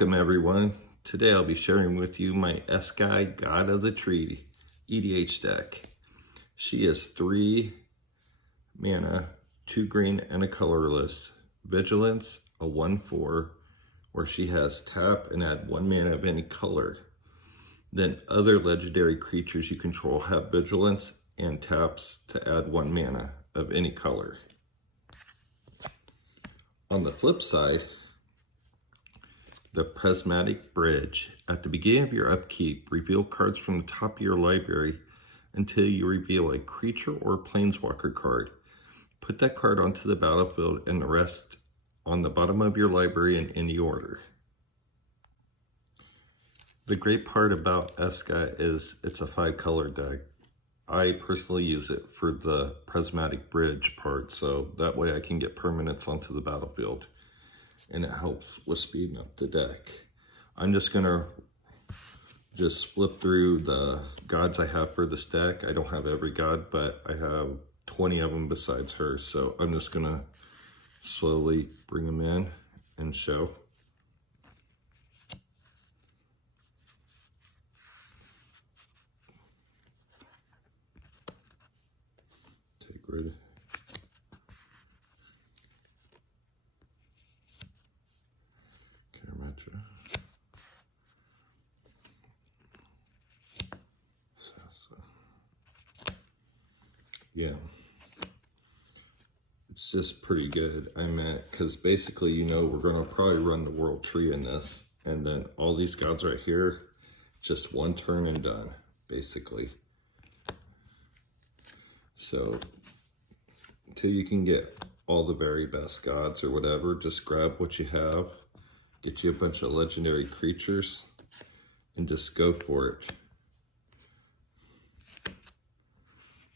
Welcome everyone. Today I'll be sharing with you my Esika God of the Tree EDH deck. She is 3 mana, 2 green and a colorless, vigilance, a 1/4, where she has tap and add 1 mana of any color. Then other legendary creatures you control have vigilance and taps to add 1 mana of any color. On the flip side, the Prismatic Bridge. At the beginning of your upkeep, reveal cards from the top of your library until you reveal a creature or planeswalker card. Put that card onto the battlefield and the rest on the bottom of your library in any order. The great part about Esika is it's a 5-color deck. I personally use it for the Prismatic Bridge part, so that way I can get permanents onto the battlefield. And it helps with speeding up the deck. I'm just gonna flip through the gods I have for this deck. I don't have every god, but I have 20 of them besides her. So I'm just gonna slowly bring them in and show. Take rid. Yeah, it's just pretty good. Because basically, you know, we're gonna probably run the world tree in this, and then all these gods right here, just 1 turn and done, basically. So until you can get all the very best gods or whatever, just grab what you have, get you a bunch of legendary creatures, and just go for it.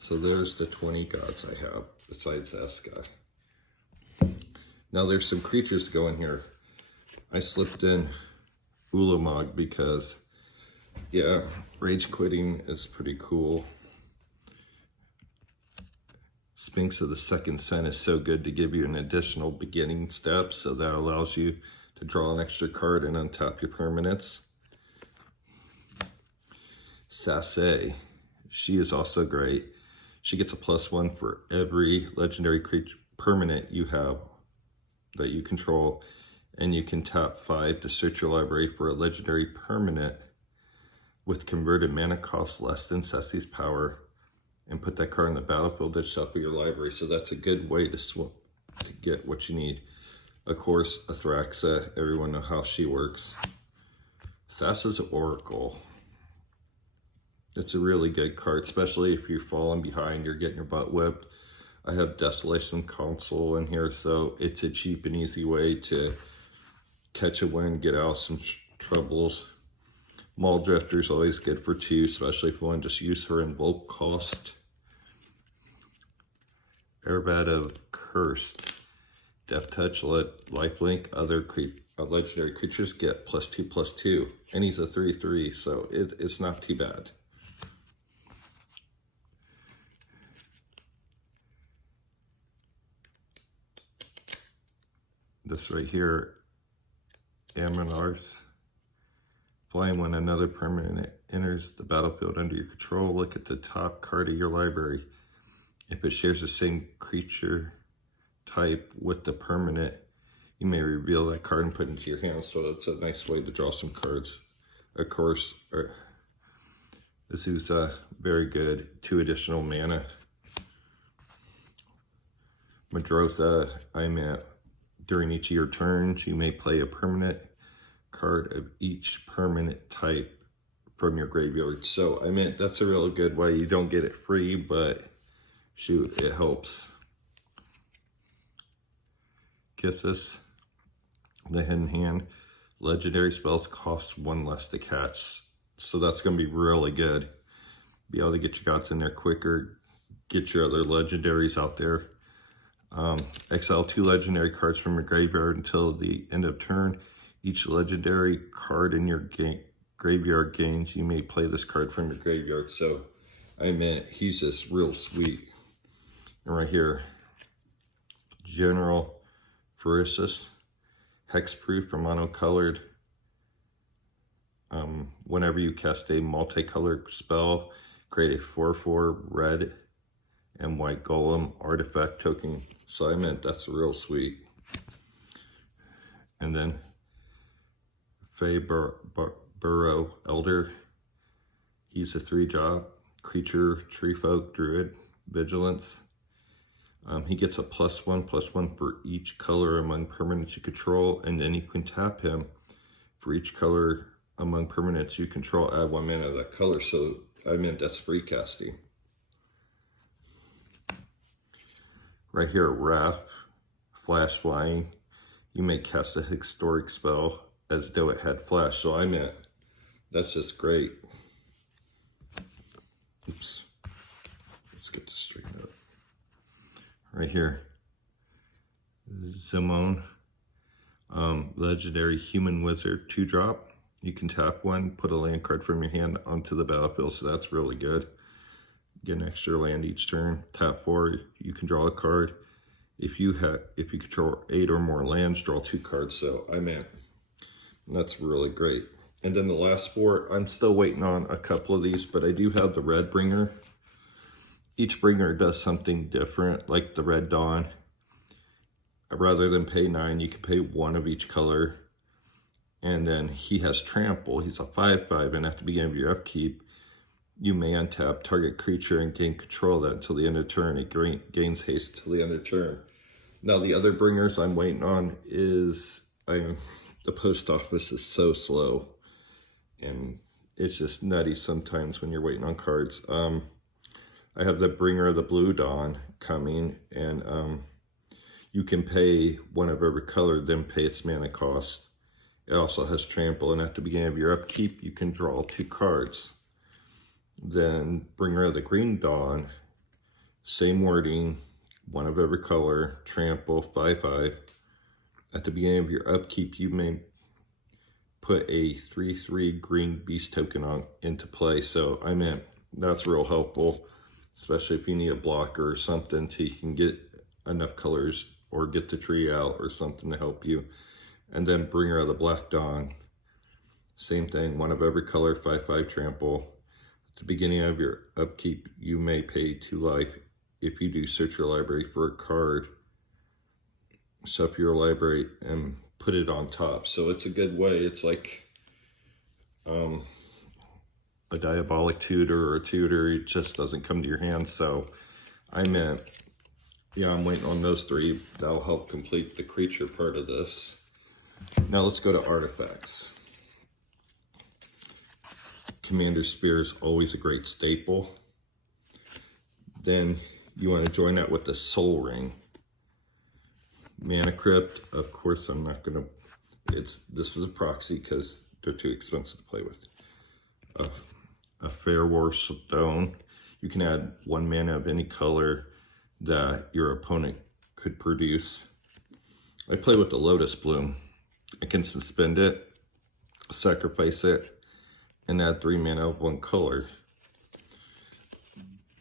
So there's the 20 gods I have, besides Esika. Now there's some creatures to go in here. I slipped in Ulamog because, yeah, rage quitting is pretty cool. Sphinx of the Second Sun is so good to give you an additional beginning step, so that allows you to draw an extra card and untap your permanents. Sase, she is also great. She gets a +1 for every legendary creature permanent you have that you control, and you can tap 5 to search your library for a legendary permanent with converted mana cost less than Sase's power, and put that card in the battlefield to shuffle your library. So that's a good way to get what you need. Of course, Athraxa, everyone knows how she works. Sasa's Oracle. It's a really good card, especially if you're falling behind, you're getting your butt whipped. I have Desolation Console in here, so it's a cheap and easy way to catch a win, get out of some troubles. Maul Drifter is always good for 2, especially if you want to just use her in bulk cost. Airbat of Cursed. Death Touch, Lifelink, other legendary creatures get +2/+2. And he's a 3/3, so it's not too bad. This right here, Amonarth. Flying when another permanent enters the battlefield under your control, look at the top card of your library. If it shares the same creature type with the permanent, you may reveal that card and put it into your hand. So it's a nice way to draw some cards. Of course, Azusa, very good, 2 additional mana. Madrotha, during each of your turns, you may play a permanent card of each permanent type from your graveyard. So, that's a really good way. You don't get it free, but shoot, it helps. Kithis, the Hidden Hand. Legendary spells cost 1 less to catch. So that's going to be really good. Be able to get your gods in there quicker, get your other legendaries out there. Exile 2 legendary cards from your graveyard until the end of turn. Each legendary card in your graveyard gains. You may play this card from your graveyard. So, he's just real sweet. And right here, General Ferocious, hexproof for monocolored Whenever you cast a multicolored spell, create a 4/4 red and white golem artifact token. So I meant that's real sweet. And then Burrow Elder. He's a 3-drop creature, tree folk, druid, vigilance. He gets a +1/+1 for each color among permanents you control, and then you can tap him for each color among permanents you control, add 1 mana of that color. So I meant that's free casting. Right here, Wrath, flash flying. You may cast a historic spell as though it had flash. So I meant that's just great. Oops. Let's get this straightened up. Right here, Zimone, legendary human wizard, 2-drop. You can tap 1, put a land card from your hand onto the battlefield, so that's really good. Get an extra land each turn. Tap 4, you can draw a card. If you control 8 or more lands, draw 2 cards. So I mean, that's really great. And then the last 4, I'm still waiting on a couple of these, but I do have the Red Bringer. Each bringer does something different, like the Red Dawn. Rather than pay 9, you can pay 1 of each color. And then he has Trample. He's a 5/5, and at the beginning of your upkeep, you may untap target creature and gain control of that until the end of turn. It gains haste till the end of turn. Now the other bringers I'm waiting on is, the post office is so slow. And it's just nutty sometimes when you're waiting on cards. I have the Bringer of the Blue Dawn coming, and you can pay 1 of every color, then pay its mana cost. It also has Trample, and at the beginning of your upkeep, you can draw 2 cards. Then Bringer of the Green Dawn, same wording, 1 of every color, Trample, 5/5. At the beginning of your upkeep, you may put a 3/3 green beast token into play. So I mean, that's real helpful, especially if you need a blocker or something so you can get enough colors or get the tree out or something to help you. And then Bringer of the Black Dawn, same thing, 1 of every color, 5/5 Trample. At the beginning of your upkeep, you may pay 2 life. If you do, search your library for a card, shuffle your library, and put it on top. So it's a good way. It's like a Diabolic Tutor or a Tutor. It just doesn't come to your hand. So I meant, yeah, I'm waiting on those 3. That'll help complete the creature part of this. Now let's go to artifacts. Commander Spear is always a great staple. Then you want to join that with the Soul Ring. Mana Crypt, of course I'm not going to, this is a proxy because they're too expensive to play with. A Fair War Stone. You can add 1 mana of any color that your opponent could produce. I play with the Lotus Bloom. I can suspend it, sacrifice it, and add 3 mana of 1 color.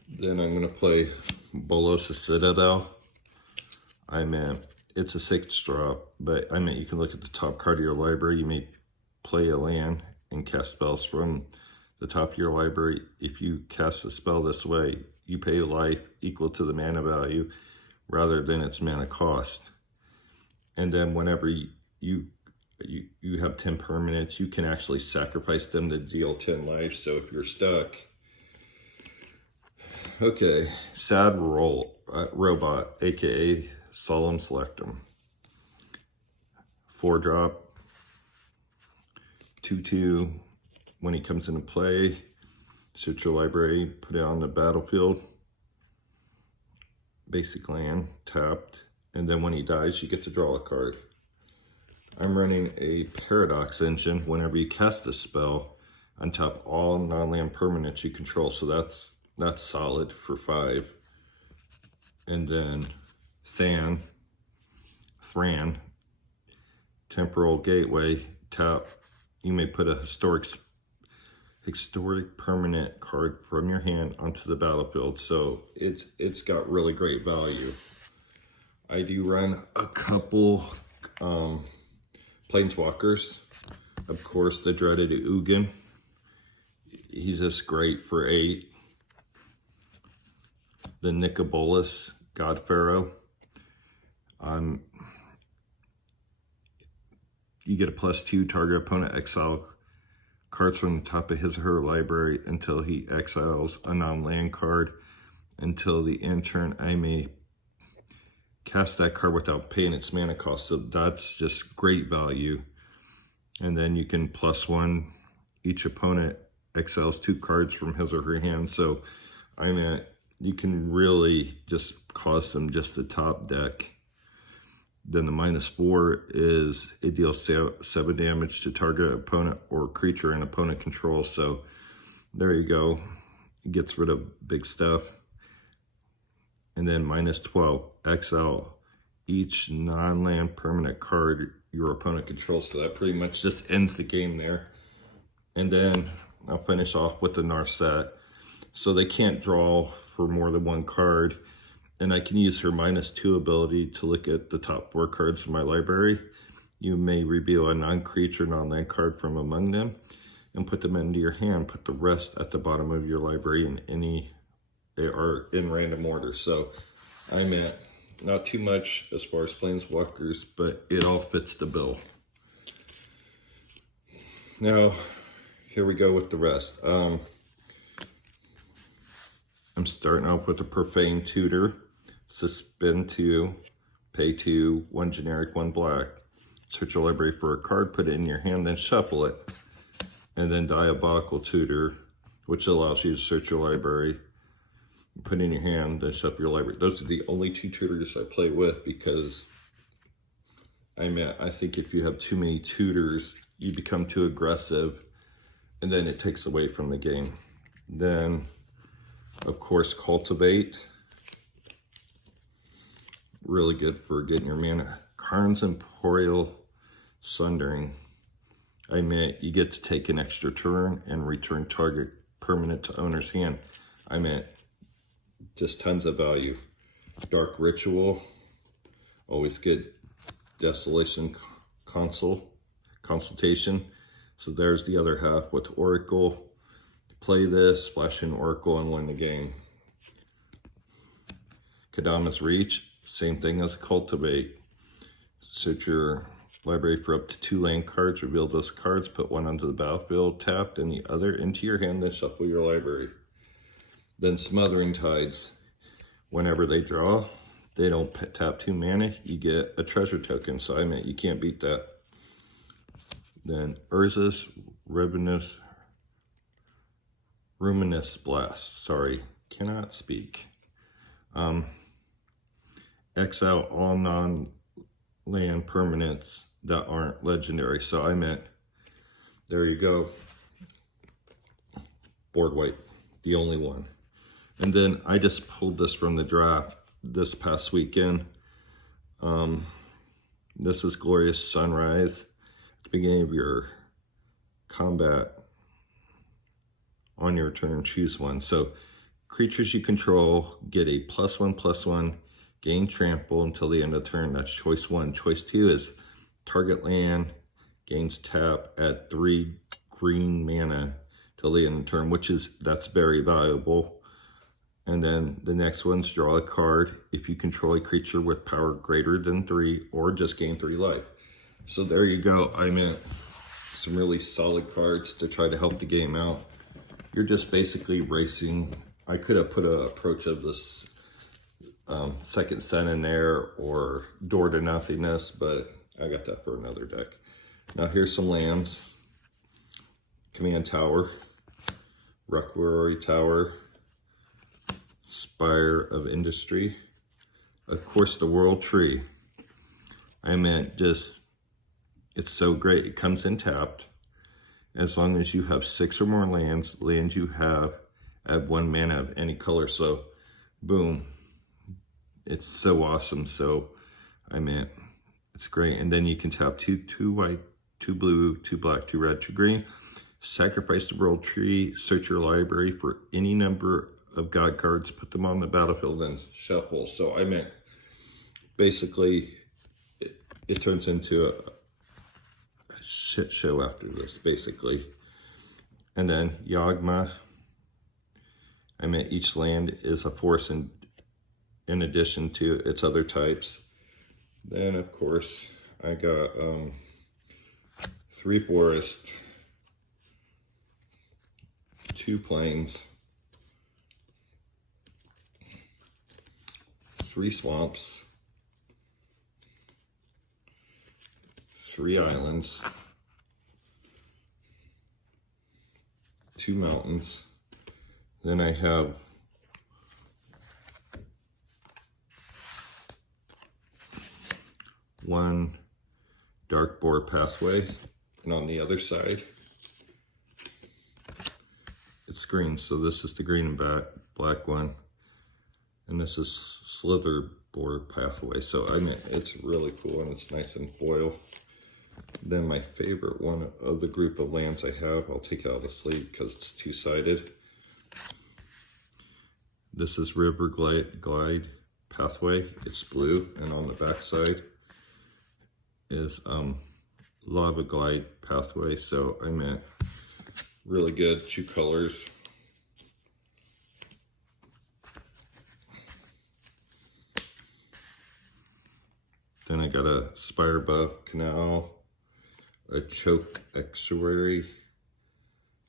Then I'm going to play Bolos Citadel. I meant it's a 6-drop, but I meant you can look at the top card of your library. You may play a land and cast spells from the top of your library. If you cast a spell this way, you pay life equal to the mana value rather than its mana cost. And then whenever you have 10 permanents, you can actually sacrifice them to deal 10 life. So if you're stuck, okay, Sad Robot, aka Solemn Selectum, 4-drop, 2/2. When he comes into play, search your library, put it on the battlefield, basic land, tapped, and then when he dies, you get to draw a card. I'm running a Paradox engine. Whenever you cast a spell, untap all non-land permanents you control. So that's solid for 5. And then Thran, Temporal Gateway, tap. You may put a historic permanent card from your hand onto the battlefield. So it's got really great value. I do run a couple Planeswalkers. Of course, the dreaded Ugin. He's just great for 8. The Nicobolus, God Pharaoh. You get a +2, target opponent exile cards from the top of his or her library until he exiles a non-land card. Until the end turn, I may cast that card without paying its mana cost. So that's just great value. And then you can +1, each opponent exiles 2 cards from his or her hand. So I mean, you can really just cause them just the top deck. Then the -4 is it deals 7 damage to target opponent or creature and opponent control. So there you go. It gets rid of big stuff. And then -12, exile each non-land permanent card your opponent controls. So that pretty much just ends the game there. And then I'll finish off with the Narset. So they can't draw for more than 1 card. And I can use her -2 ability to look at the top 4 cards in my library. You may reveal a non-creature, non-land card from among them and put them into your hand. Put the rest at the bottom of your library they are in random order. So I meant not too much as far as Planeswalkers, but it all fits the bill. Now, here we go with the rest. I'm starting off with a Profane Tutor. Suspend 2, pay 2, 1 generic, 1 black. Search your library for a card, put it in your hand, then shuffle it. And then Diabolical Tutor, which allows you to search your library, put it in your hand, then shuffle your library. Those are the only 2 tutors I play with because I think if you have too many tutors, you become too aggressive and then it takes away from the game. Then, of course, Cultivate. Really good for getting your mana. Karn's Emporial Sundering. You get to take an extra turn and return target permanent to owner's hand. Just tons of value. Dark Ritual. Always good. Desolation Consultation. So there's the other half with Oracle. Play this, splash in Oracle, and win the game. Kadama's Reach. Same thing as Cultivate. Search your library for up to 2 land cards. Reveal those cards. Put 1 onto the battlefield tapped and the other into your hand. Then shuffle your library. Then Smothering Tides. Whenever they draw, they don't tap 2 mana. You get a treasure token. So you can't beat that. Then Urza's Ruminous Blast. Sorry, cannot speak. Exile all non-land permanents that aren't legendary. So there you go. Board wipe, the only one. And then I just pulled this from the draft this past weekend. This is Glorious Sunrise. At the beginning of your combat, on your turn, choose 1. So creatures you control get a +1/+1, gain trample until the end of the turn. That's choice 1. Choice 2 is target land gains tap at 3 green mana till the end of the turn, that's very valuable. And then the next one's draw a card if you control a creature with power greater than 3 or just gain 3 life. So there you go. Some really solid cards to try to help the game out. You're just basically racing. I could have put an approach of this Second Sun in there or Door to Nothingness, but I got that for another deck. Now here's some lands. Command Tower, Requiratory Tower, Spire of Industry, of course the World Tree. It's so great. It comes in tapped. As long as you have 6 or more lands you have, add 1 mana of any color. So, boom. It's so awesome. So, it's great. And then you can tap 2 white, 2 blue, 2 black, 2 red, 2 green. Sacrifice the World Tree. Search your library for any number of God cards. Put them on the battlefield and shuffle. So, basically, it turns into shit show after this, basically. And then Yagma, I meant each land is a force in addition to its other types. Then, of course, I got 3 forests, 2 plains, 3 swamps, 3 islands, 2 mountains. Then I have one dark boar pathway, and on the other side it's green. So this is the green and black one, and this is slither boar pathway. So I mean, it's really cool and it's nice and foil. Then my favorite one of the group of lands I have, I'll take out of the sleeve because it's 2-sided. This is River Glide pathway. It's blue, and on the back side is Lava Glide pathway. So I meant really good, 2 colors. Then I got a Spirebuff Canal, a Choke Estuary,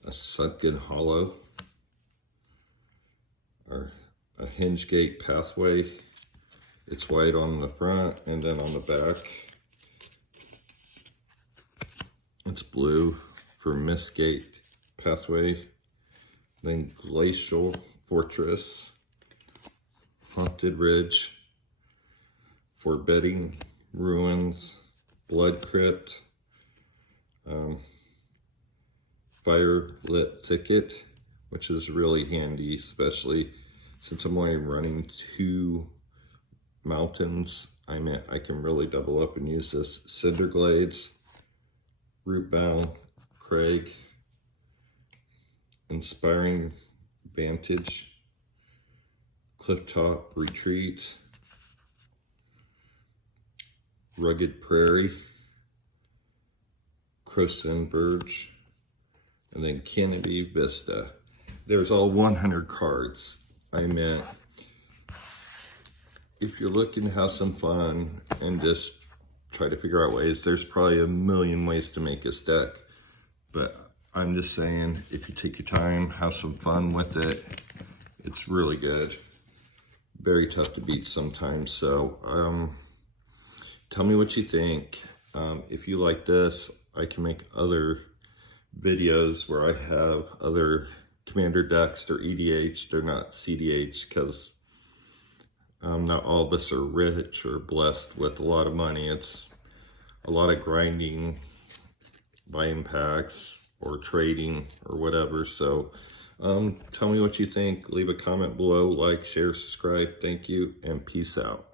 a Sunken Hollow, or a Hinge Gate pathway. It's white on the front, and then on the back it's blue for Mist Gate pathway. Then Glacial Fortress, Haunted Ridge, Forbidding Ruins, Blood Crypt, Firelit Thicket, which is really handy, especially since I'm only running 2 mountains. I mean, I can really double up and use this. Cinder Glades, Rootbound Crag, Inspiring Vantage, Clifftop Retreat, Rugged Prairie, Crowson Verge, and then Canopy Vista. There's all 100 cards. I meant, if you're looking to have some fun and just try to figure out ways, there's probably a million ways to make this deck. But I'm just saying, if you take your time, have some fun with it, it's really good. Very tough to beat sometimes. So tell me what you think. If you like this, I can make other videos where I have other commander decks. They're EDH, they're not CDH, because not all of us are rich or blessed with a lot of money. It's a lot of grinding, buying packs, or trading, or whatever. So tell me what you think. Leave a comment below, like, share, subscribe. Thank you, and peace out.